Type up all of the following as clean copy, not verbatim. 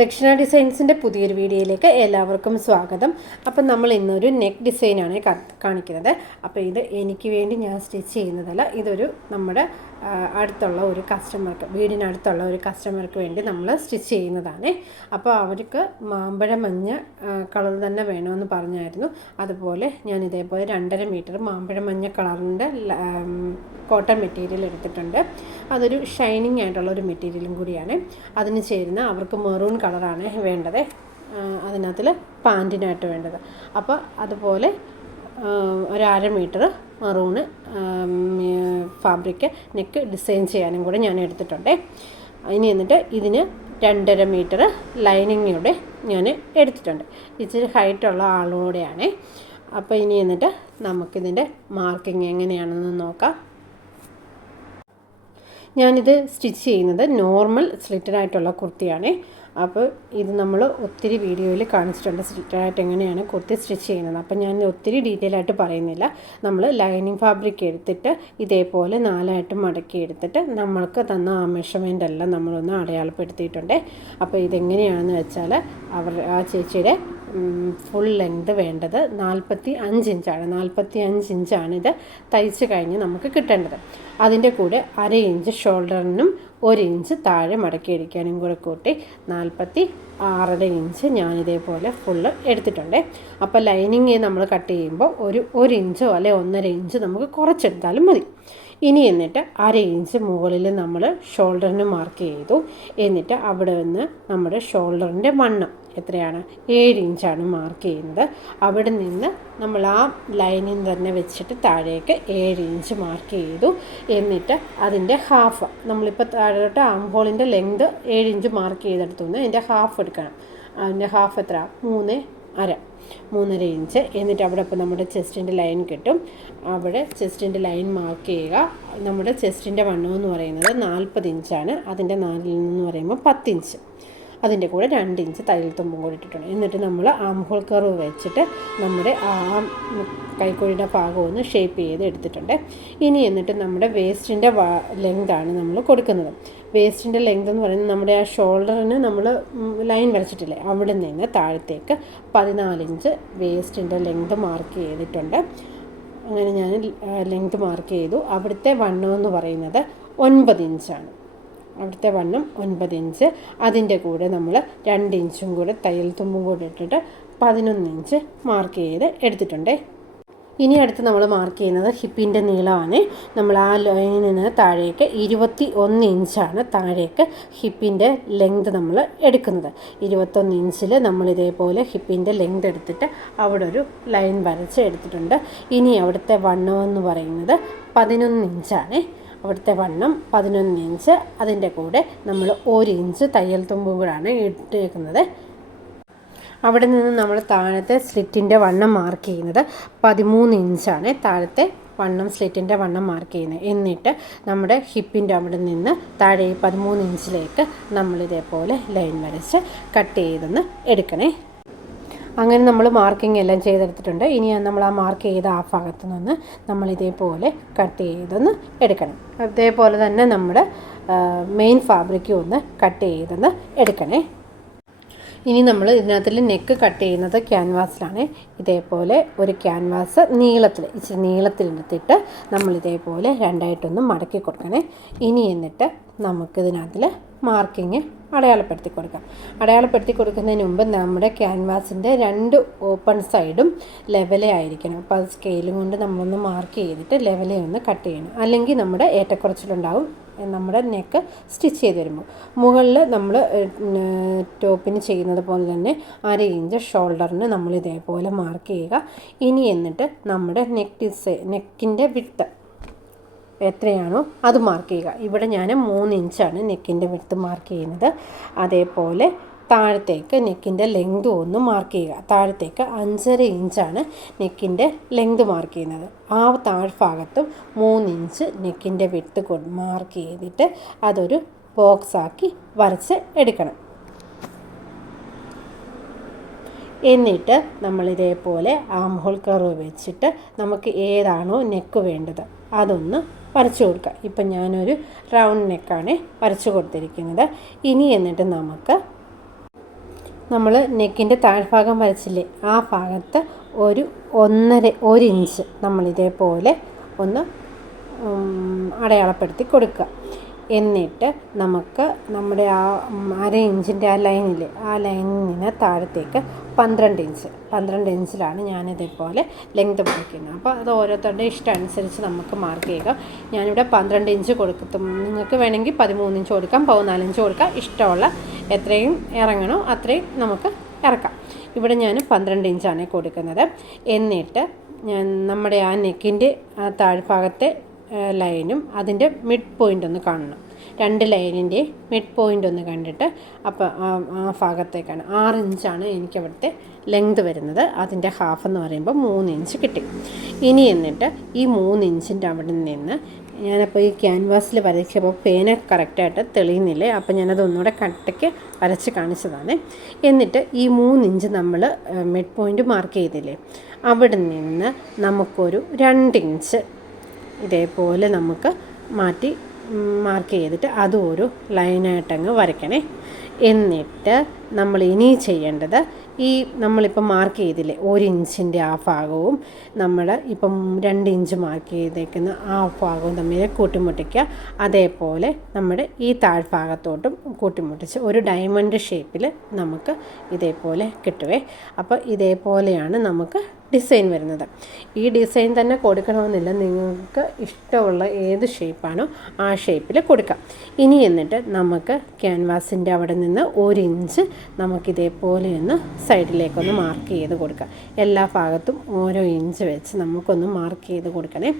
ദക്ഷിണ ഡിസൈൻസിൻ്റെ പുതിയൊരു വീഡിയോയിലേക്ക് എല്ലാവർക്കും സ്വാഗതം. അപ്പം നമ്മൾ ഇന്നൊരു നെക്ക് ഡിസൈനാണ് കാണിക്കുന്നത്. അപ്പോൾ ഇത് എനിക്ക് വേണ്ടി ഞാൻ സ്റ്റിച്ച് ചെയ്യുന്നതല്ല, ഇതൊരു നമ്മുടെ അടുത്തുള്ള ഒരു കസ്റ്റമർക്ക്, വീടിനടുത്തുള്ള ഒരു കസ്റ്റമർക്ക് വേണ്ടി നമ്മൾ സ്റ്റിച്ച് ചെയ്യുന്നതാണ്. അപ്പോൾ അവർക്ക് മാമ്പഴ മഞ്ഞ കളർ തന്നെ വേണമെന്ന് പറഞ്ഞായിരുന്നു. അതുപോലെ ഞാൻ ഇതേപോലെ 2.5 മീറ്റർ മാമ്പഴ മഞ്ഞ കളറിൻ്റെ കോട്ടൺ മെറ്റീരിയൽ എടുത്തിട്ടുണ്ട്. അതൊരു ഷൈനിങ് ആയിട്ടുള്ള ഒരു മെറ്റീരിയലും കൂടിയാണ്. അതിന് ചേരുന്ന അവർക്ക് മെറൂൺ കളറാണ് വേണ്ടത്, അതിനകത്തിൽ പാൻറ്റിനായിട്ട് വേണ്ടത്. അപ്പോൾ അതുപോലെ ഒരു 1/2 metre maroon fabric neck design ചെയ്യാനും കൂടെ ഞാൻ എടുത്തിട്ടുണ്ട്. ഇനി എന്നിട്ട് ഇതിന് 2.5 മീറ്റർ ലൈനിങ്ങൂടെ ഞാൻ എടുത്തിട്ടുണ്ട്. ഇച്ചിരി ഹൈറ്റുള്ള ആളോടെയാണ്. അപ്പോൾ ഇനി എന്നിട്ട് നമുക്കിതിൻ്റെ മാർക്കിങ് എങ്ങനെയാണെന്ന് നോക്കാം. ഞാനിത് സ്റ്റിച്ച് ചെയ്യുന്നത് നോർമൽ സ്ലിറ്റഡ് ആയിട്ടുള്ള കുർത്തിയാണ്. അപ്പോൾ ഇത് നമ്മൾ ഒത്തിരി വീഡിയോയിൽ കാണിച്ചിട്ടുണ്ട് സ്ലിറ്റഡായിട്ട് എങ്ങനെയാണ് കുർത്തി സ്റ്റിച്ച് ചെയ്യുന്നത്. അപ്പോൾ ഞാൻ ഒത്തിരി ഡീറ്റെയിൽ ആയിട്ട് പറയുന്നില്ല. നമ്മൾ ലൈനിങ് ഫാബ്രിക് എടുത്തിട്ട് ഇതേപോലെ 4ആയിട്ട് മടക്കി എടുത്തിട്ട് നമ്മൾക്ക് തന്ന ആ മെഷർമെൻ്റ് എല്ലാം നമ്മളൊന്ന് അടയാളപ്പെടുത്തിയിട്ടുണ്ട്. അപ്പോൾ ഇതെങ്ങനെയാണെന്ന് വെച്ചാൽ ആ ചേച്ചിയുടെ ഫുൾ ലെങ്ത് വേണ്ടത് 45 ഇഞ്ചാണ്. 45 ഇഞ്ചാണ് ഇത് തയ്ച്ച് കഴിഞ്ഞ് നമുക്ക് കിട്ടേണ്ടത്. അതിൻ്റെ കൂടെ 1/2 ഇഞ്ച് ഷോൾഡറിനും 1 ഇഞ്ച് താഴെ മടക്കി അടിക്കാനും കൂടെ കൂട്ടി 46.5 ഇഞ്ച് ഞാനിതേപോലെ ഫുള്ള് എടുത്തിട്ടുണ്ട്. അപ്പോൾ ലൈനിങ് നമ്മൾ കട്ട് ചെയ്യുമ്പോൾ 1 ഇഞ്ചോ അല്ലെ 1.5 ഇഞ്ച് നമുക്ക് കുറച്ചെടുത്താലും മതി. ഇനി എന്നിട്ട് 1/2 ഇഞ്ച് മുകളിൽ നമ്മൾ ഷോൾഡറിന് മാർക്ക് ചെയ്തു. എന്നിട്ട് അവിടെ നിന്ന് നമ്മുടെ ഷോൾഡറിൻ്റെ വണ്ണം എത്രയാണ്, 7 ഇഞ്ചാണ് മാർക്ക് ചെയ്യുന്നത്. അവിടെ നിന്ന് നമ്മൾ ആ ലൈനിൽ തന്നെ വെച്ചിട്ട് താഴേക്ക് 7 ഇഞ്ച് മാർക്ക് ചെയ്തു. എന്നിട്ട് അതിൻ്റെ ഹാഫ്, നമ്മളിപ്പോൾ താഴോട്ട് ആം ഹോളിൻ്റെ ലെങ്ത് 7 ഇഞ്ച് മാർക്ക് ചെയ്തെടുത്തുനിന്ന് അതിൻ്റെ ഹാഫ് എടുക്കണം. അതിൻ്റെ ഹാഫ് എത്ര, 3.5 ഇഞ്ച്. എന്നിട്ട് അവിടെ ഇപ്പോൾ നമ്മുടെ ചെസ്റ്റിൻ്റെ ലൈൻ കിട്ടും. അവിടെ ചെസ്റ്റിൻ്റെ ലൈൻ മാർക്ക് ചെയ്യുക. നമ്മുടെ ചെസ്റ്റിൻ്റെ വണ്ണം എന്ന് പറയുന്നത് 40 ഇഞ്ചാണ്. അതിൻ്റെ 4 എന്ന് പറയുമ്പോൾ 10 ഇഞ്ച്. അതിൻ്റെ കൂടെ 2 ഇഞ്ച് തയ്യൽ തുമ്പും കൂടി ഇട്ടിട്ടുണ്ട്. എന്നിട്ട് നമ്മൾ ആം ഹോൾ കർവ് വെച്ചിട്ട് നമ്മുടെ ആ കൈക്കുഴിയുടെ ഭാഗം ഒന്ന് ഷേപ്പ് ചെയ്ത് എടുത്തിട്ടുണ്ട്. ഇനി എന്നിട്ട് നമ്മുടെ വേസ്റ്റിൻ്റെ ലെങ്താണ് നമ്മൾ കൊടുക്കുന്നത്. വേസ്റ്റിൻ്റെ ലെങ്ത് എന്ന് പറയുന്നത് നമ്മുടെ ആ ഷോൾഡറിന് നമ്മൾ ലൈൻ വരച്ചിട്ടില്ലേ, അവിടെ നിന്ന് താഴത്തേക്ക് 14 ഇഞ്ച് വേസ്റ്റിൻ്റെ ലെങ്ത് മാർക്ക് ചെയ്തിട്ടുണ്ട്. അങ്ങനെ ഞാൻ ലെങ്ത് മാർക്ക് ചെയ്തു. അവിടുത്തെ വണ്ണം എന്ന് പറയുന്നത് 9 ഇഞ്ചാണ്. അവിടുത്തെ വണ്ണം 9 ഇഞ്ച്. അതിൻ്റെ കൂടെ നമ്മൾ 2 ഇഞ്ചും കൂടെ തയ്യൽ തുമ്പും കൂടെ ഇട്ടിട്ട് 11 ഇഞ്ച് മാർക്ക് ചെയ്ത് എടുത്തിട്ടുണ്ട്. ഇനി അടുത്ത് നമ്മൾ മാർക്ക് ചെയ്യുന്നത് ഹിപ്പിൻ്റെ നീളമാണ്. നമ്മൾ ആ ലൈനിൽ നിന്ന് താഴേക്ക് 21 ഇഞ്ചാണ് താഴേക്ക് ഹിപ്പിൻ്റെ ലെങ്ത് നമ്മൾ എടുക്കുന്നത്. 21 ഇഞ്ചിൽ നമ്മൾ ഇതേപോലെ ഹിപ്പിൻ്റെ ലെങ്ത് എടുത്തിട്ട് അവിടെ ഒരു ലൈൻ വരച്ച് എടുത്തിട്ടുണ്ട്. ഇനി അവിടുത്തെ വണ്ണം എന്ന് പറയുന്നത് 11 ഇഞ്ചാണ്. അവിടുത്തെ വണ്ണം 11 ഇഞ്ച്. അതിൻ്റെ കൂടെ നമ്മൾ 1 ഇഞ്ച് തയ്യൽ തുമ്പും കൂടാണ് ഇട്ടേക്കുന്നത്. അവിടെ നിന്ന് നമ്മൾ താഴത്തെ സ്ലിറ്റിൻ്റെ വണ്ണം മാർക്ക് ചെയ്യുന്നത് 13 ഇഞ്ചാണ്. താഴത്തെ വണ്ണം സ്ലിറ്റിൻ്റെ വണ്ണം മാർക്ക് ചെയ്യുന്നത്. എന്നിട്ട് നമ്മുടെ ഹിപ്പിൻ്റെ അവിടെ നിന്ന് താഴെ 13 ഇഞ്ചിലേക്ക് നമ്മളിതേപോലെ ലൈൻ വരച്ച് കട്ട് ചെയ്തൊന്ന് എടുക്കണേ. അങ്ങനെ നമ്മൾ മാർക്കിംഗ് എല്ലാം ചെയ്തെടുത്തിട്ടുണ്ട്. ഇനി നമ്മൾ ആ മാർക്ക് ചെയ്ത ആ ഭാഗത്ത് നിന്ന് നമ്മളിതേപോലെ കട്ട് ചെയ്തൊന്ന് എടുക്കണം. അതേപോലെ തന്നെ നമ്മുടെ മെയിൻ ഫാബ്രിക്കും ഒന്ന് കട്ട് ചെയ്തൊന്ന് എടുക്കണേ. ഇനി നമ്മൾ ഇതിനകത്തിൽ നെക്ക് കട്ട് ചെയ്യുന്നത് ക്യാൻവാസിലാണ്. ഇതേപോലെ ഒരു ക്യാൻവാസ് ഇച്ചിരി നീളത്തിലെടുത്തിട്ട് നമ്മളിതേപോലെ 2ആയിട്ടൊന്ന് മടക്കി കൊടുക്കണേ. ഇനി എന്നിട്ട് നമുക്കിതിനകത്തിൽ മാർക്കിങ് അടയാളപ്പെടുത്തി കൊടുക്കാം. അടയാളപ്പെടുത്തി കൊടുക്കുന്നതിന് മുമ്പ് നമ്മുടെ ക്യാൻവാസിൻ്റെ 2 ഓപ്പൺ സൈഡും ലെവലേ ആയിരിക്കണം. അപ്പോൾ അത് സ്കെയിലും കൊണ്ട് നമ്മളൊന്ന് മാർക്ക് ചെയ്തിട്ട് ലെവലേ ഒന്ന് കട്ട് ചെയ്യണം. അല്ലെങ്കിൽ നമ്മുടെ ഏറ്റക്കുറച്ചിലുണ്ടാവും നമ്മുടെ നെക്ക് സ്റ്റിച്ച് ചെയ്ത് വരുമ്പോൾ. മുകളിൽ നമ്മൾ ടോപ്പിന് ചെയ്യുന്നത് പോലെ തന്നെ 1/2 ഇഞ്ച് ഷോൾഡറിന് നമ്മൾ ഇതേപോലെ മാർക്ക് ചെയ്യുക. ഇനി എന്നിട്ട് നമ്മുടെ നെക്കിൻ്റെ വിഡ്ത്ത് എത്രയാണോ അത് മാർക്ക് ചെയ്യുക. ഇവിടെ ഞാൻ 3 ഇഞ്ചാണ് നെക്കിൻ്റെ വിഡ്ത്ത് മാർക്ക് ചെയ്യുന്നത്. അതേപോലെ താഴത്തേക്ക് നെക്കിൻ്റെ ലെങ്ത് ഒന്ന് മാർക്ക് ചെയ്യുക. താഴത്തേക്ക് 5.5 ഇഞ്ചാണ് നെക്കിൻ്റെ ലെങ്ത് മാർക്ക് ചെയ്യുന്നത്. ആ താഴ്ഭാഗത്തും 3 ഇഞ്ച് നെക്കിൻ്റെ വിഡ്ത്ത് മാർക്ക് ചെയ്തിട്ട് അതൊരു ബോക്സാക്കി വരച്ച് എടുക്കണം. എന്നിട്ട് നമ്മളിതേപോലെ ആം ഹോൾ കർവ് വെച്ചിട്ട് നമുക്ക് ഏതാണോ നെക്ക് വേണ്ടത് അതൊന്ന് വരച്ചു കൊടുക്കുക. ഇപ്പം ഞാനൊരു റൗണ്ട് നെക്കാണ് വരച്ചു കൊടുത്തിരിക്കുന്നത്. ഇനി എന്നിട്ട് നമുക്ക് നമ്മൾ നെക്കിൻ്റെ താഴ്ഭാഗം വരച്ചില്ലേ, ആ ഭാഗത്ത് ഒരു 1 ഇഞ്ച് നമ്മളിതേപോലെ ഒന്ന് അടയാളപ്പെടുത്തി കൊടുക്കുക. എന്നിട്ട് നമുക്ക് നമ്മുടെ ആ 1/2 ഇഞ്ചിൻ്റെ ആ ലൈനിൽ, ആ ലൈനിന് താഴത്തേക്ക് 12 ഇഞ്ചിലാണ് ഞാനിതേപോലെ ലെങ്ത് മാർക്കുന്നത്. അപ്പോൾ അത് ഓരോരുത്തരുടെ ഇഷ്ടം അനുസരിച്ച് നമുക്ക് മാർക്ക് ചെയ്യുക. ഞാനിവിടെ 12 ഇഞ്ച് കൊടുക്കും. നിങ്ങൾക്ക് വേണമെങ്കിൽ 13 ഇഞ്ച് കൊടുക്കാം, 14 ഇഞ്ച് കൊടുക്കാം. ഇഷ്ടമുള്ള എത്രയും ഇറങ്ങണോ അത്രയും നമുക്ക് ഇറക്കാം. ഇവിടെ ഞാൻ 12 ഇഞ്ചാണ് കൊടുക്കുന്നത്. എന്നിട്ട് നമ്മുടെ ആ നെക്കിൻ്റെ ആ താഴ്ഭാഗത്തെ ലൈനും അതിൻ്റെ മിഡ് പോയിൻ്റ് ഒന്ന് കാണണം. 2 ലൈനിൻ്റെ മിഡ് പോയിൻ്റ് ഒന്ന് കണ്ടിട്ട് അപ്പോൾ ആ ഭാഗത്തേക്കാണ് 6 ഇഞ്ചാണ് എനിക്ക് അവിടുത്തെ ലെങ്ത് വരുന്നത്. അതിൻ്റെ ഹാഫ് എന്ന് പറയുമ്പോൾ 3 ഇഞ്ച് കിട്ടി. ഇനി എന്നിട്ട് ഈ 3 ഇഞ്ചിൻ്റെ അവിടെ നിന്ന് ഞാനപ്പോൾ ഈ ക്യാൻവാസിൽ വരച്ചപ്പോൾ പേന കറക്റ്റായിട്ട് തെളിയുന്നില്ലേ, അപ്പോൾ ഞാനത് ഒന്നുകൂടെ കട്ടയ്ക്ക് വരച്ച് കാണിച്ചതാണ്. എന്നിട്ട് ഈ 3 ഇഞ്ച് നമ്മൾ മിഡ് പോയിൻ്റ് മാർക്ക് ചെയ്തില്ലേ, അവിടെ നിന്ന് നമുക്കൊരു 2 ഇഞ്ച് ഇതേപോലെ നമുക്ക് മാറ്റി മാർക്ക് ചെയ്തിട്ട് അതും ഒരു ലൈനായിട്ടങ്ങ് വരയ്ക്കണേ. എന്നിട്ട് നമ്മൾ ഇനി ചെയ്യേണ്ടത് ഈ നമ്മളിപ്പം മാർക്ക് ചെയ്തില്ലേ 1 ഇഞ്ചിൻ്റെ ആ ഭാഗവും നമ്മൾ ഇപ്പം 2 ഇഞ്ച് മാർക്ക് ചെയ്തേക്കുന്ന ആ ഭാഗവും തമ്മിൽ കൂട്ടിമുട്ടിക്കുക. അതേപോലെ നമ്മുടെ ഈ താഴ്ഭാഗത്തോട്ടും കൂട്ടിമുട്ടിച്ച് ഒരു ഡയമണ്ട് ഷേപ്പിൽ നമുക്ക് ഇതേപോലെ കിട്ടുവേ. അപ്പോൾ ഇതേപോലെയാണ് നമുക്ക് ഡിസൈൻ വരുന്നത്. ഈ ഡിസൈൻ തന്നെ കൊടുക്കണമെന്നില്ല, നിങ്ങൾക്ക് ഇഷ്ടമുള്ള ഏത് ഷേപ്പാണോ ആ ഷേപ്പിൽ കൊടുക്കാം. ഇനി എന്നിട്ട് നമുക്ക് ക്യാൻവാസിൻ്റെ അവിടെ നിന്ന് 1 ഇഞ്ച് നമുക്കിതേപോലെ ഒന്ന് സൈഡിലേക്കൊന്ന് മാർക്ക് ചെയ്ത് കൊടുക്കാം. എല്ലാ ഭാഗത്തും ഓരോ ഇഞ്ച് വെച്ച് നമുക്കൊന്ന് മാർക്ക് ചെയ്ത് കൊടുക്കണേ.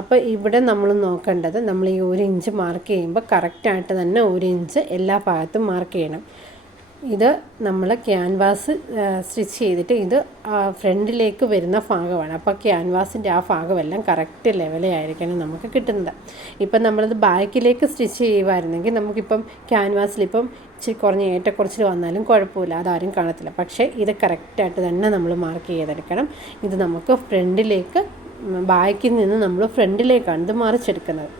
അപ്പോൾ ഇവിടെ നമ്മൾ നോക്കേണ്ടത്, നമ്മൾ ഈ 1 ഇഞ്ച് മാർക്ക് ചെയ്യുമ്പോൾ കറക്റ്റായിട്ട് തന്നെ 1 ഇഞ്ച് എല്ലാ ഭാഗത്തും മാർക്ക് ചെയ്യണം. ഇത് നമ്മൾ ക്യാൻവാസ് സ്റ്റിച്ച് ചെയ്തിട്ട് ഇത് ഫ്രണ്ടിലേക്ക് വരുന്ന ഭാഗമാണ്. അപ്പോൾ ക്യാൻവാസിൻ്റെ ആ ഭാഗമെല്ലാം കറക്റ്റ് ലെവലായിരിക്കണം നമുക്ക് കിട്ടുന്നത്. ഇപ്പം നമ്മളത് ബാക്കിലേക്ക് സ്റ്റിച്ച് ചെയ്യുമായിരുന്നെങ്കിൽ നമുക്കിപ്പം ക്യാൻവാസിലിപ്പം ഇച്ചിരി കുറഞ്ഞ് ഏറ്റക്കുറച്ചിൽ വന്നാലും കുഴപ്പമില്ല, അതാരും കാണത്തില്ല. പക്ഷേ ഇത് കറക്റ്റായിട്ട് തന്നെ നമ്മൾ മാർക്ക് ചെയ്തെടുക്കണം. ഇത് നമുക്ക് ഫ്രണ്ടിലേക്ക്, ബാക്കിൽ നിന്ന് നമ്മൾ ഫ്രണ്ടിലേക്കാണ് ഇത് മറിച്ചെടുക്കുന്നത്.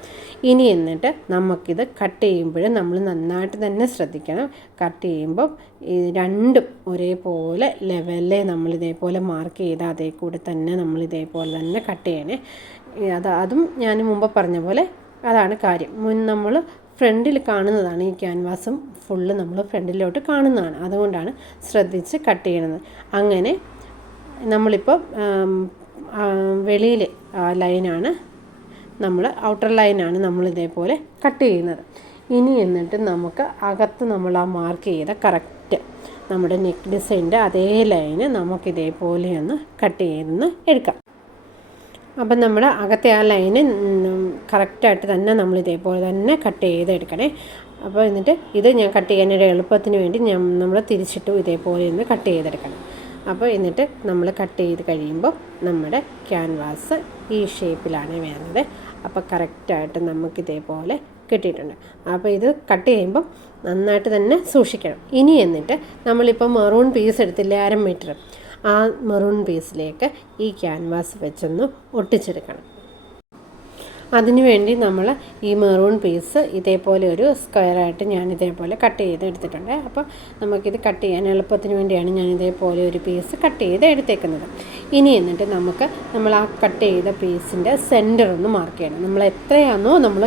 ഇനി എന്നിട്ട് നമുക്കിത് കട്ട് ചെയ്യുമ്പോൾ നമ്മൾ നന്നായിട്ട് തന്നെ ശ്രദ്ധിക്കണം. കട്ട് ചെയ്യുമ്പം ഈ രണ്ടും ഒരേപോലെ ലെവലിൽ നമ്മളിതേപോലെ മാർക്ക് ചെയ്ത് അതേ കൂടെ തന്നെ നമ്മളിതേപോലെ തന്നെ കട്ട് ചെയ്യണേ. അതും ഞാൻ മുമ്പ് പറഞ്ഞ പോലെ അതാണ് കാര്യം. നമ്മൾ ഫ്രണ്ടിൽ കാണുന്നതാണ്, ഈ ക്യാൻവാസും ഫുള്ള് നമ്മൾ ഫ്രണ്ടിലോട്ട് കാണുന്നതാണ്. അതുകൊണ്ടാണ് ശ്രദ്ധിച്ച് കട്ട് ചെയ്യണത്. അങ്ങനെ നമ്മളിപ്പോൾ വെളിയിൽ ലൈനാണ്, നമ്മൾ ഔട്ടർ ലൈനാണ് നമ്മൾ ഇതേപോലെ കട്ട് ചെയ്യുന്നത്. ഇനി എന്നിട്ട് നമുക്ക് അകത്ത് നമ്മൾ ആ മാർക്ക് ചെയ്ത കറക്റ്റ് നമ്മുടെ നെക്ക് ഡിസൈൻ്റെ അതേ ലൈന് നമുക്കിതേപോലെ ഒന്ന് കട്ട് ചെയ്തൊന്ന് എടുക്കാം. അപ്പം നമ്മുടെ അകത്തെ ആ ലൈന് കറക്റ്റായിട്ട് തന്നെ നമ്മൾ ഇതേപോലെ തന്നെ കട്ട് ചെയ്തെടുക്കണേ. അപ്പോൾ എന്നിട്ട് ഇത് ഞാൻ കട്ട് ചെയ്യാനൊരു എളുപ്പത്തിന് വേണ്ടി നമ്മൾ തിരിച്ചിട്ടും ഇതേപോലെ ഒന്ന് കട്ട് ചെയ്തെടുക്കണം. അപ്പോൾ എന്നിട്ട് നമ്മൾ കട്ട് ചെയ്ത് കഴിയുമ്പോൾ നമ്മുടെ ക്യാൻവാസ് ഈ ഷേപ്പിലാണ് വരുന്നത്. അപ്പോൾ കറക്റ്റായിട്ട് നമുക്കിതേപോലെ കിട്ടിയിട്ടുണ്ട്. അപ്പോൾ ഇത് കട്ട് ചെയ്യുമ്പം നന്നായിട്ട് തന്നെ സൂക്ഷിക്കണം. ഇനി എന്നിട്ട് നമ്മളിപ്പോൾ മെറൂൺ പീസ് എടുത്തില്ലേ 1/2 മീറ്റർ, ആ മെറൂൺ പീസിലേക്ക് ഈ ക്യാൻവാസ് വെച്ചൊന്ന് ഒട്ടിച്ചെടുക്കണം. അതിനുവേണ്ടി നമ്മൾ ഈ മെറൂൺ പീസ് ഇതേപോലെ ഒരു സ്ക്വയറായിട്ട് ഞാൻ ഇതേപോലെ കട്ട് ചെയ്ത് എടുത്തിട്ടുണ്ട്. അപ്പോൾ നമുക്കിത് കട്ട് ചെയ്യാൻ എളുപ്പത്തിന് വേണ്ടിയാണ് ഞാൻ ഇതേപോലെ ഒരു പീസ് കട്ട് ചെയ്ത് എടുത്തേക്കുന്നത്. ഇനി എന്നിട്ട് നമ്മൾ ആ കട്ട് ചെയ്ത പീസിൻ്റെ സെൻറ്റർ ഒന്ന് മാർക്ക് ചെയ്യണം. നമ്മൾ എത്രയാണോ നമ്മൾ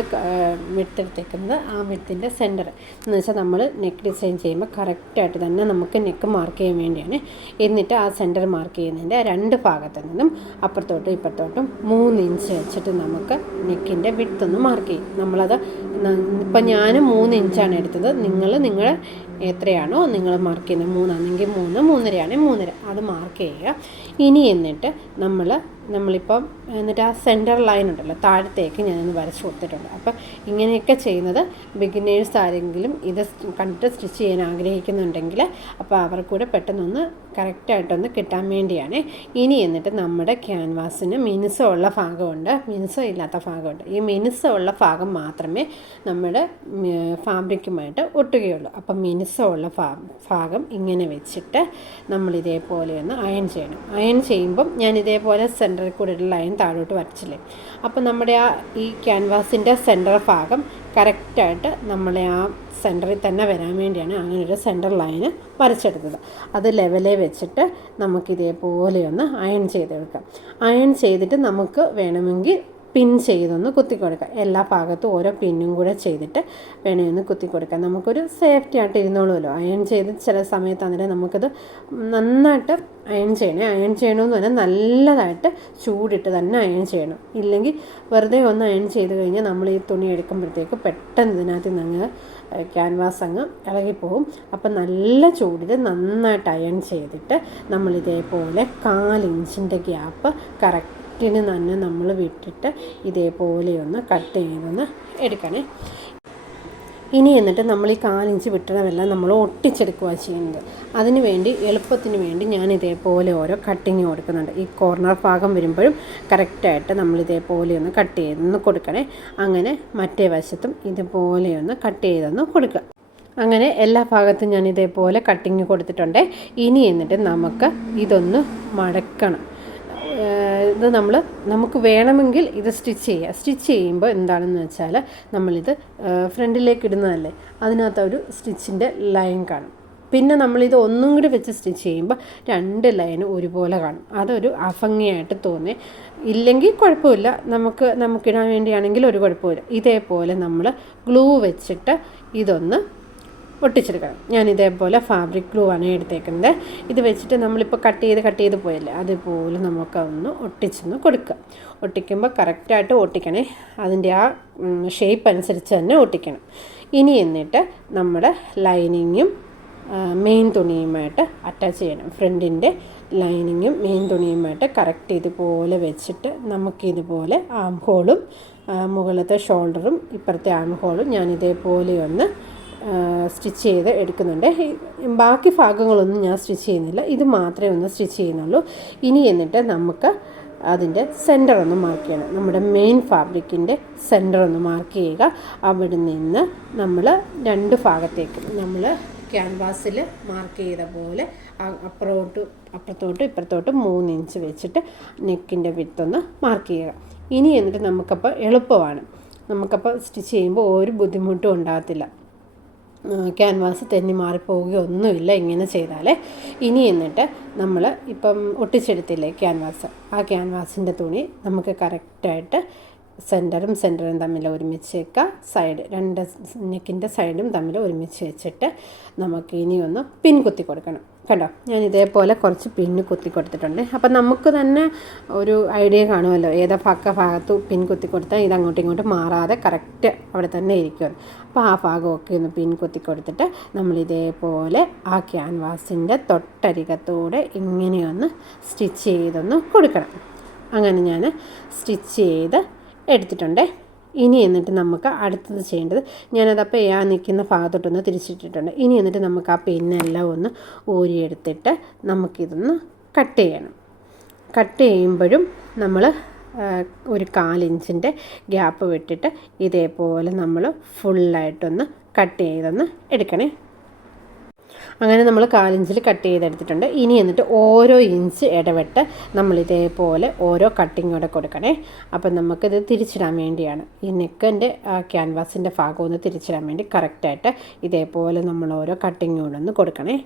വിട്ടെടുത്തേക്കുന്നത് ആ വിത്തിൻ്റെ സെൻറ്റർ എന്ന് വെച്ചാൽ നമ്മൾ നെക്ക് ഡിസൈൻ ചെയ്യുമ്പോൾ കറക്റ്റായിട്ട് തന്നെ നമുക്ക് നെക്ക് മാർക്ക് ചെയ്യാൻ വേണ്ടിയാണ്. എന്നിട്ട് ആ സെൻറ്റർ മാർക്ക് ചെയ്യുന്നതിൻ്റെ 2 ഭാഗത്തു നിന്നും അപ്പുറത്തോട്ടും ഇപ്പുറത്തോട്ടും 3 ഇഞ്ച് വെച്ചിട്ട് നമുക്ക് നെക്കിൻ്റെ വിഡ്ത്ത് ഒന്ന് മാർക്ക് ചെയ്യും. നമ്മളത് ഇപ്പം ഞാൻ 3 ഇഞ്ചാണ് എടുത്തത്. നിങ്ങൾ എത്രയാണോ നിങ്ങൾ മാർക്ക് ചെയ്യുന്നത്, 3 ആണെങ്കിൽ 3, 3.5 ആണെങ്കിൽ 3.5 അത് മാർക്ക് ചെയ്യുക. ഇനി എന്നിട്ട് നമ്മളിപ്പം എന്നിട്ട് ആ സെൻറ്റർ ലൈൻ ഉണ്ടല്ലോ താഴത്തേക്ക് ഞാനൊന്ന് വരച്ച് കൊടുത്തിട്ടുണ്ട്. അപ്പം ഇങ്ങനെയൊക്കെ ചെയ്യുന്നത് ബിഗിനേഴ്സ് ആരെങ്കിലും ഇത് കണ്ടിട്ട് സ്റ്റിച്ച് ചെയ്യാൻ ആഗ്രഹിക്കുന്നുണ്ടെങ്കിൽ അപ്പോൾ അവർക്കൂടെ പെട്ടെന്നൊന്ന് കറക്റ്റായിട്ടൊന്ന് കിട്ടാൻ വേണ്ടിയാണ്. ഇനി എന്നിട്ട് നമ്മുടെ ക്യാൻവാസിന് മിനുസമുള്ള ഭാഗമുണ്ട്, മിനുസം ഇല്ലാത്ത ഭാഗമുണ്ട്. ഈ മിനുസമുള്ള ഭാഗം മാത്രമേ നമ്മുടെ ഫാബ്രിക്കുമായിട്ട് ഒട്ടുകയുള്ളൂ. അപ്പം മിനുസമുള്ള ഭാഗം ഇങ്ങനെ വെച്ചിട്ട് നമ്മളിതേപോലെ ഒന്ന് അയൺ ചെയ്യണം. അയൺ ചെയ്യുമ്പം ഞാൻ ഇതേപോലെ സെൻറ്ററിൽ കൂടെ ഒരു ലൈൻ താഴോട്ട് വരച്ചില്ലേ, അപ്പോൾ നമ്മുടെ ഈ ക്യാൻവാസിൻ്റെ സെൻറ്റർ ഭാഗം കറക്റ്റായിട്ട് നമ്മളെ സെൻറ്ററിൽ തന്നെ വരാൻ വേണ്ടിയാണ് അങ്ങനെ ഒരു സെൻറ്റർ ലൈന് വരച്ചെടുത്തത്. അത് ലെവലേ വെച്ചിട്ട് നമുക്കിതേപോലെ ഒന്ന് അയൺ ചെയ്തെടുക്കാം. അയൺ ചെയ്തിട്ട് നമുക്ക് വേണമെങ്കിൽ പിൻ ചെയ്തൊന്ന് കുത്തി കൊടുക്കാം. എല്ലാ ഭാഗത്തും ഓരോ പിന്നും കൂടെ ചെയ്തിട്ട് വേണമെന്ന് കുത്തി കൊടുക്കാം. നമുക്കൊരു സേഫ്റ്റി ആയിട്ട് ഇരുന്നോളുമല്ലോ. അയൺ ചെയ്ത് ചില സമയത്ത് അന്നേരം നമുക്കത് നന്നായിട്ട് അയൺ ചെയ്യണേ. അയൺ ചെയ്യണമെന്ന് പറഞ്ഞാൽ നല്ലതായിട്ട് ചൂടിട്ട് തന്നെ അയൺ ചെയ്യണം. ഇല്ലെങ്കിൽ വെറുതെ ഒന്ന് അയൺ ചെയ്ത് കഴിഞ്ഞാൽ നമ്മൾ ഈ തുണി എടുക്കുമ്പോഴത്തേക്ക് പെട്ടെന്ന് ഇതിനകത്ത് നിന്ന് ക്യാൻവാസ് അങ്ങ് ഇളകിപ്പോവും. അപ്പം നല്ല ചൂടിൽ നന്നായിട്ട് അയൺ ചെയ്തിട്ട് നമ്മളിതേപോലെ 1/4 ഇഞ്ചിൻ്റെ ഗ്യാപ്പ് കറക്റ്റിന് തന്നെ നമ്മൾ വിട്ടിട്ട് ഇതേപോലെ ഒന്ന് കട്ട് ചെയ്തൊന്ന് എടുക്കണേ. ഇനി എന്നിട്ട് നമ്മൾ ഈ 1/4 ഇഞ്ച് വിട്ടതെല്ലാം നമ്മൾ ഒട്ടിച്ചെടുക്കുക ചെയ്യുന്നത്. അതിന് വേണ്ടി എളുപ്പത്തിന് വേണ്ടി ഞാൻ ഇതേപോലെ ഓരോ കട്ടിങ് കൊടുക്കുന്നുണ്ട്. ഈ കോർണർ ഭാഗം വരുമ്പോഴും കറക്റ്റായിട്ട് നമ്മൾ ഇതേപോലെ ഒന്ന് കട്ട് ചെയ്തൊന്ന് കൊടുക്കണേ. അങ്ങനെ മറ്റേ വശത്തും ഇതുപോലെ ഒന്ന് കട്ട് ചെയ്തൊന്ന് കൊടുക്കുക. അങ്ങനെ എല്ലാ ഭാഗത്തും ഞാൻ ഇതേപോലെ കട്ടിങ് കൊടുത്തിട്ടുണ്ട്. ഇനി എന്നിട്ട് നമുക്ക് ഇതൊന്ന് മടക്കണം. ഇത് നമുക്ക് വേണമെങ്കിൽ ഇത് സ്റ്റിച്ച് ചെയ്യുക. സ്റ്റിച്ച് ചെയ്യുമ്പോൾ എന്താണെന്ന് വെച്ചാൽ നമ്മളിത് ഫ്രണ്ടിലേക്ക് ഇടുന്നതല്ലേ, അതിനകത്ത് ഒരു സ്റ്റിച്ചിൻ്റെ ലൈൻ കാണും. പിന്നെ നമ്മളിത് ഒന്നും കൂടി വെച്ച് സ്റ്റിച്ച് ചെയ്യുമ്പോൾ 2 ലൈന് ഒരുപോലെ കാണും. അതൊരു അഭംഗിയായിട്ട് തോന്നി. ഇല്ലെങ്കിൽ കുഴപ്പമില്ല, നമുക്കിടാൻ വേണ്ടിയാണെങ്കിൽ ഒരു കുഴപ്പമില്ല. ഇതേപോലെ നമ്മൾ ഗ്ലൂ വെച്ചിട്ട് ഇതൊന്ന് ഒട്ടിച്ചെടുക്കണം. ഞാൻ ഇതേപോലെ ഫാബ്രിക് ഗ്ലൂ ആണ് എടുത്തേക്കുന്നത്. ഇത് വെച്ചിട്ട് നമ്മളിപ്പോൾ കട്ട് ചെയ്ത് പോയല്ലേ, അതുപോലെ നമുക്കൊന്ന് ഒട്ടിച്ചൊന്ന് കൊടുക്കുക. ഒട്ടിക്കുമ്പോൾ കറക്റ്റായിട്ട് ഒട്ടിക്കണേ. അതിൻ്റെ ആ ഷേപ്പ് അനുസരിച്ച് തന്നെ ഒട്ടിക്കണം. ഇനി എന്നിട്ട് നമ്മുടെ ലൈനിങ്ങും മെയിൻ തുണിയുമായിട്ട് അറ്റാച്ച് ചെയ്യണം. ഫ്രണ്ടിൻ്റെ ലൈനിങ്ങും മെയിൻ തുണിയുമായിട്ട് കറക്റ്റ് ഇതുപോലെ വെച്ചിട്ട് നമുക്കിതുപോലെ ആം ഹോളും മുകളിലത്തെ ഷോൾഡറും ഇപ്പുറത്തെ ആം ഹോളും ഞാനിതേപോലെ ഒന്ന് സ്റ്റിച്ച് ചെയ്ത് എടുക്കുന്നുണ്ട്. ബാക്കി ഭാഗങ്ങളൊന്നും ഞാൻ സ്റ്റിച്ച് ചെയ്യുന്നില്ല, ഇത് മാത്രമേ ഒന്ന് സ്റ്റിച്ച് ചെയ്യുന്നുള്ളൂ. ഇനി എന്നിട്ട് നമുക്ക് അതിൻ്റെ സെൻറ്റർ ഒന്ന് മാർക്ക് ചെയ്യണം. നമ്മുടെ മെയിൻ ഫാബ്രിക്കിൻ്റെ സെൻറ്റർ ഒന്ന് മാർക്ക് ചെയ്യുക. അവിടെ നിന്ന് നമ്മൾ 2 ഭാഗത്തേക്കും നമ്മൾ ക്യാൻവാസിൽ മാർക്ക് ചെയ്ത പോലെ അപ്പുറത്തോട്ടും ഇപ്പുറത്തോട്ടും 3 ഇഞ്ച് വെച്ചിട്ട് നെക്കിൻ്റെ വിഡ്ത്തൊന്ന് മാർക്ക് ചെയ്യുക. ഇനി എന്നിട്ട് നമുക്കപ്പോൾ എളുപ്പമാണ്. നമുക്കപ്പോൾ സ്റ്റിച്ച് ചെയ്യുമ്പോൾ ഒരു ബുദ്ധിമുട്ടും ഉണ്ടാകത്തില്ല. ക്യാൻവാസ് തെന്നി മാറിപ്പോവുകയൊന്നുമില്ല ഇങ്ങനെ ചെയ്താലേ. ഇനി എന്നിട്ട് നമ്മൾ ഇപ്പം ഒട്ടിച്ചെടുത്തില്ലേ ക്യാൻവാസ്, ആ ക്യാൻവാസിൻ്റെ തുണി നമുക്ക് കറക്റ്റായിട്ട് സെൻറ്ററും തമ്മിൽ ഒരുമിച്ച് വെക്കുക. സൈഡ് 2 നെക്കിൻ്റെ സൈഡും തമ്മിൽ ഒരുമിച്ച് വെച്ചിട്ട് നമുക്ക് ഇനി ഒന്ന് പിൻ കുത്തി കൊടുക്കണം. കണ്ടോ, ഞാൻ ഇതേപോലെ കുറച്ച് പിന്ന് കുത്തി കൊടുത്തിട്ടുണ്ട്. അപ്പം നമുക്ക് തന്നെ ഒരു ഐഡിയ കാണുമല്ലോ ഏതാ ഭാഗത്ത് പിൻ കുത്തി കൊടുത്താൽ ഇത് അങ്ങോട്ടും ഇങ്ങോട്ടും മാറാതെ കറക്റ്റ് അവിടെ തന്നെ ഇരിക്കുമല്ലോ. അപ്പോൾ ആ ഭാഗമൊക്കെ ഒന്ന് പിൻ കുത്തി കൊടുത്തിട്ട് നമ്മളിതേപോലെ ആ ക്യാൻവാസിൻ്റെ തൊട്ടരികത്തൂടെ ഇങ്ങനെയൊന്ന് സ്റ്റിച്ച് ചെയ്തൊന്ന് കൊടുക്കണം. അങ്ങനെ ഞാൻ സ്റ്റിച്ച് ചെയ്ത് എടുത്തിട്ടുണ്ട്. ഇനി എന്നിട്ട് നമുക്ക് അടുത്തത് ചെയ്യേണ്ടത്, ഞാനതപ്പോൾ നിൽക്കുന്ന ഭാഗത്തോട്ടൊന്ന് തിരിച്ചിട്ടിട്ടുണ്ട്. ഇനി എന്നിട്ട് നമുക്ക് ആ പിന്നെല്ലാം ഒന്ന് ഊരിയെടുത്തിട്ട് നമുക്കിതൊന്ന് കട്ട് ചെയ്യണം. കട്ട് ചെയ്യുമ്പോഴും നമ്മൾ ഒരു 1/4 ഇഞ്ചിൻ്റെ ഗ്യാപ്പ് വിട്ടിട്ട് ഇതേപോലെ നമ്മൾ ഫുള്ളായിട്ടൊന്ന് കട്ട് ചെയ്തൊന്ന് എടുക്കണേ. അങ്ങനെ നമ്മൾ 1/4 ഇഞ്ചിൽ കട്ട് ചെയ്തെടുത്തിട്ടുണ്ട്. ഇനി എന്നിട്ട് ഓരോ ഇഞ്ച് ഇടവിട്ട് നമ്മളിതേപോലെ ഓരോ കട്ടിങ്ങോടെ കൊടുക്കണേ. അപ്പം നമുക്കിത് തിരിച്ചിടാൻ വേണ്ടിയാണ്, ഈ നെക്കിൻ്റെ ക്യാൻവാസിൻ്റെ ഭാഗം ഒന്ന് തിരിച്ചിടാൻ വേണ്ടി കറക്റ്റായിട്ട് ഇതേപോലെ നമ്മൾ ഓരോ കട്ടിങ്ങോടൊന്ന് കൊടുക്കണേ.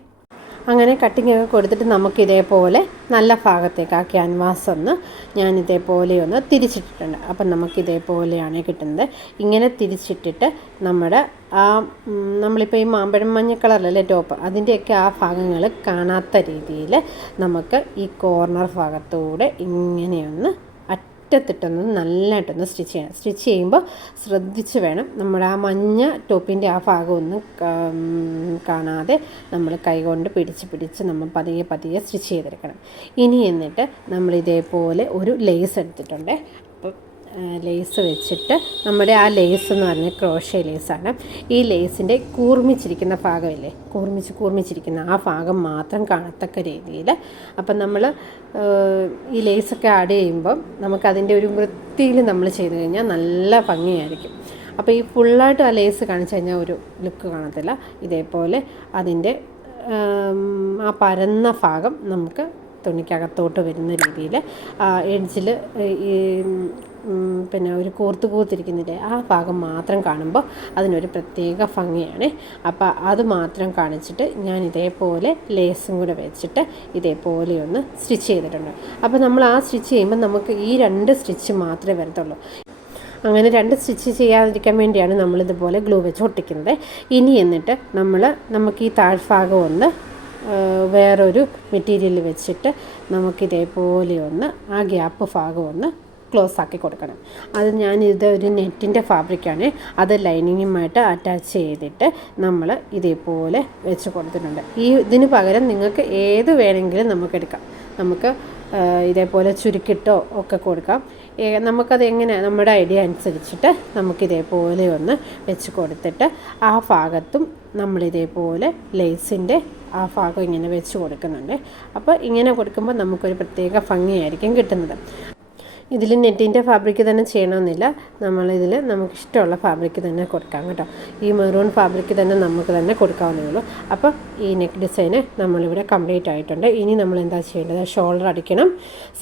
അങ്ങനെ കട്ടിങ്ങൊക്കെ കൊടുത്തിട്ട് നമുക്കിതേപോലെ നല്ല ഭാഗത്തേക്ക് ആ ക്യാൻവാസ് ഒന്ന് ഞാനിതേപോലെ ഒന്ന് തിരിച്ചിട്ടിട്ടുണ്ട്. അപ്പം നമുക്കിതേപോലെയാണ് കിട്ടുന്നത്. ഇങ്ങനെ തിരിച്ചിട്ടിട്ട് നമ്മുടെ നമ്മളിപ്പോൾ ഈ മാമ്പഴം മഞ്ഞ കളറിലല്ലേ ടോപ്പ്, അതിൻ്റെയൊക്കെ ആ ഭാഗങ്ങൾ കാണാത്ത രീതിയിൽ നമുക്ക് ഈ കോർണർ ഭാഗത്തൂടെ ഇങ്ങനെയൊന്ന് അറ്റത്തിട്ടൊന്ന് നല്ലതായിട്ടൊന്ന് സ്റ്റിച്ച് ചെയ്യണം. സ്റ്റിച്ച് ചെയ്യുമ്പോൾ ശ്രദ്ധിച്ച് വേണം, നമ്മുടെ ആ മഞ്ഞ ടോപ്പിൻ്റെ ആ ഭാഗമൊന്നും കാണാതെ നമ്മൾ കൈകൊണ്ട് പിടിച്ച് നമ്മൾ പതിയെ സ്റ്റിച്ച് ചെയ്തെടുക്കണം. ഇനി എന്നിട്ട് നമ്മളിതേപോലെ ഒരു ലേസ് എടുത്തിട്ടുണ്ട്. അപ്പം ലേസ് വെച്ചിട്ട് നമ്മുടെ ആ ലേസ് എന്ന് പറഞ്ഞാൽ ക്രോഷ്യ ലേസാണ്. ഈ ലേസിൻ്റെ കൂർമ്മിച്ചിരിക്കുന്ന ഭാഗമില്ലേ, കൂർമ്മിച്ചിരിക്കുന്ന ആ ഭാഗം മാത്രം കാണത്തക്ക രീതിയിൽ. അപ്പം നമ്മൾ ഈ ലേസൊക്കെ ആഡ് ചെയ്യുമ്പം നമുക്കതിൻ്റെ ഒരു വൃത്തിയിൽ നമ്മൾ ചെയ്ത് കഴിഞ്ഞാൽ നല്ല ഭംഗിയായിരിക്കും. അപ്പോൾ ഈ ഫുള്ളായിട്ട് ആ ലേസ് കാണിച്ചു കഴിഞ്ഞാൽ ഒരു ലുക്ക് കാണത്തില്ല. ഇതേപോലെ അതിൻ്റെ ആ പരന്ന ഭാഗം നമുക്ക് തുണിക്കകത്തോട്ട് വരുന്ന രീതിയിൽ എഡ്ജിൽ ഈ പിന്നെ ഒരു കൂർത്തിരിക്കുന്നില്ലേ, ആ ഭാഗം മാത്രം കാണുമ്പോൾ അതിനൊരു പ്രത്യേക ഭംഗിയാണ്. അപ്പോൾ അത് മാത്രം കാണിച്ചിട്ട് ഞാൻ ഇതേപോലെ ലേസും കൂടെ വെച്ചിട്ട് ഇതേപോലെ ഒന്ന് സ്റ്റിച്ച് ചെയ്തിട്ടുണ്ട്. അപ്പോൾ നമ്മൾ ആ സ്റ്റിച്ച് ചെയ്യുമ്പോൾ നമുക്ക് ഈ 2 സ്റ്റിച്ച് മാത്രമേ വരത്തുള്ളൂ. അങ്ങനെ 2 സ്റ്റിച്ച് ചെയ്യാതിരിക്കാൻ വേണ്ടിയാണ് നമ്മളിതുപോലെ ഗ്ലൂ വെച്ച് ഒട്ടിക്കുന്നത്. ഇനി എന്നിട്ട് നമുക്ക് ഈ താഴ്ഭാഗം ഒന്ന് വേറൊരു മെറ്റീരിയൽ വെച്ചിട്ട് നമുക്കിതേപോലെ ഒന്ന് ആ ഗ്യാപ്പ് ഭാഗം ഒന്ന് ക്ലോസ് ആക്കി കൊടുക്കണം. ഇതൊരു നെറ്റിൻ്റെ ഫാബ്രിക്കാണ്. അത് ലൈനിങ്ങുമായിട്ട് അറ്റാച്ച് ചെയ്തിട്ട് നമ്മൾ ഇതേപോലെ വെച്ച് കൊടുത്തിട്ടുണ്ട്. ഇതിന് പകരം നിങ്ങൾക്ക് ഏത് വേണമെങ്കിലും നമുക്കെടുക്കാം. നമുക്ക് ഇതേപോലെ ചുരുക്കിട്ടോ ഒക്കെ കൊടുക്കാം. നമുക്കത് എങ്ങനെ നമ്മുടെ ഐഡിയ അനുസരിച്ചിട്ട് നമുക്കിതേപോലെ ഒന്ന് വെച്ച് കൊടുത്തിട്ട് ആ ഭാഗത്തും നമ്മളിതേപോലെ ലേസിൻ്റെ ആ ഭാഗം ഇങ്ങനെ വെച്ച് കൊടുക്കുന്നുണ്ട്. അപ്പോൾ ഇങ്ങനെ കൊടുക്കുമ്പോൾ നമുക്കൊരു പ്രത്യേക ഭംഗിയായിരിക്കും കിട്ടുന്നത്. ഇതിൽ നെറ്റിൻ്റെ ഫാബ്രിക് തന്നെ ചെയ്യണമെന്നില്ല. നമ്മളിതിൽ നമുക്കിഷ്ടമുള്ള ഫാബ്രിക് തന്നെ കൊടുക്കാം കേട്ടോ. ഈ മെറൂൺ ഫാബ്രിക് തന്നെ നമുക്ക് തന്നെ കൊടുക്കാവുന്നേ ഉള്ളൂ. അപ്പോൾ ഈ നെക്ക് ഡിസൈന് നമ്മളിവിടെ കംപ്ലീറ്റ് ആയിട്ടുണ്ട്. ഇനി നമ്മൾ എന്താ ചെയ്യേണ്ടത്, ഷോൾഡർ അടിക്കണം,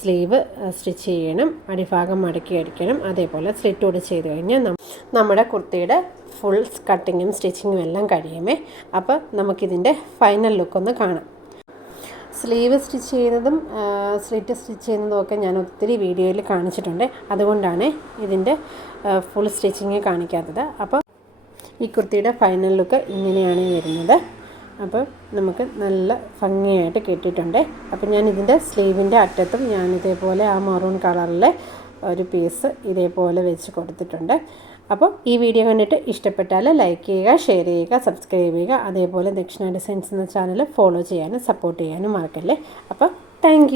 സ്ലീവ് സ്റ്റിച്ച് ചെയ്യണം, അടിഭാഗം മടക്കി അടിക്കണം, അതേപോലെ സ്ലിറ്റ് കൂടി ചെയ്ത് കഴിഞ്ഞാൽ നമ്മുടെ കുർത്തിയുടെ ഫുൾ കട്ടിങ്ങും സ്റ്റിച്ചിങ്ങും എല്ലാം കഴിയുമേ. അപ്പോൾ നമുക്കിതിൻ്റെ ഫൈനൽ ലുക്കൊന്ന് കാണാം. സ്ലീവ് സ്റ്റിച്ച് ചെയ്യുന്നതും സ്ലിറ്റ് സ്റ്റിച്ച് ചെയ്യുന്നതും ഒക്കെ ഞാൻ ഒത്തിരി വീഡിയോയിൽ കാണിച്ചിട്ടുണ്ട്. അതുകൊണ്ടാണ് ഇതിൻ്റെ ഫുൾ സ്റ്റിച്ചിങ് കാണിക്കാത്തത്. അപ്പോൾ ഈ കുർത്തിയുടെ ഫൈനൽ ലുക്ക് ഇങ്ങനെയാണ് വരുന്നത്. അപ്പോൾ നമുക്ക് നല്ല ഭംഗിയായിട്ട് കിട്ടിയിട്ടുണ്ട്. അപ്പോൾ ഞാൻ ഇതിൻ്റെ സ്ലീവിൻ്റെ അറ്റത്തും ഞാനിതേപോലെ ആ മെറൂൺ കളറിലെ ഒരു പീസ് ഇതേപോലെ വെച്ച് കൊടുത്തിട്ടുണ്ട്. അപ്പോൾ ഈ വീഡിയോ കണ്ടിട്ട് ഇഷ്ടപ്പെട്ടാൽ ലൈക്ക് ചെയ്യുക, ഷെയർ ചെയ്യുക, സബ്സ്ക്രൈബ് ചെയ്യുക. അതേപോലെ ദക്ഷിണ ഡിസൈൻസ് എന്ന ചാനൽ ഫോളോ ചെയ്യാനും സപ്പോർട്ട് ചെയ്യാനും മറക്കല്ലേ. അപ്പോൾ താങ്ക്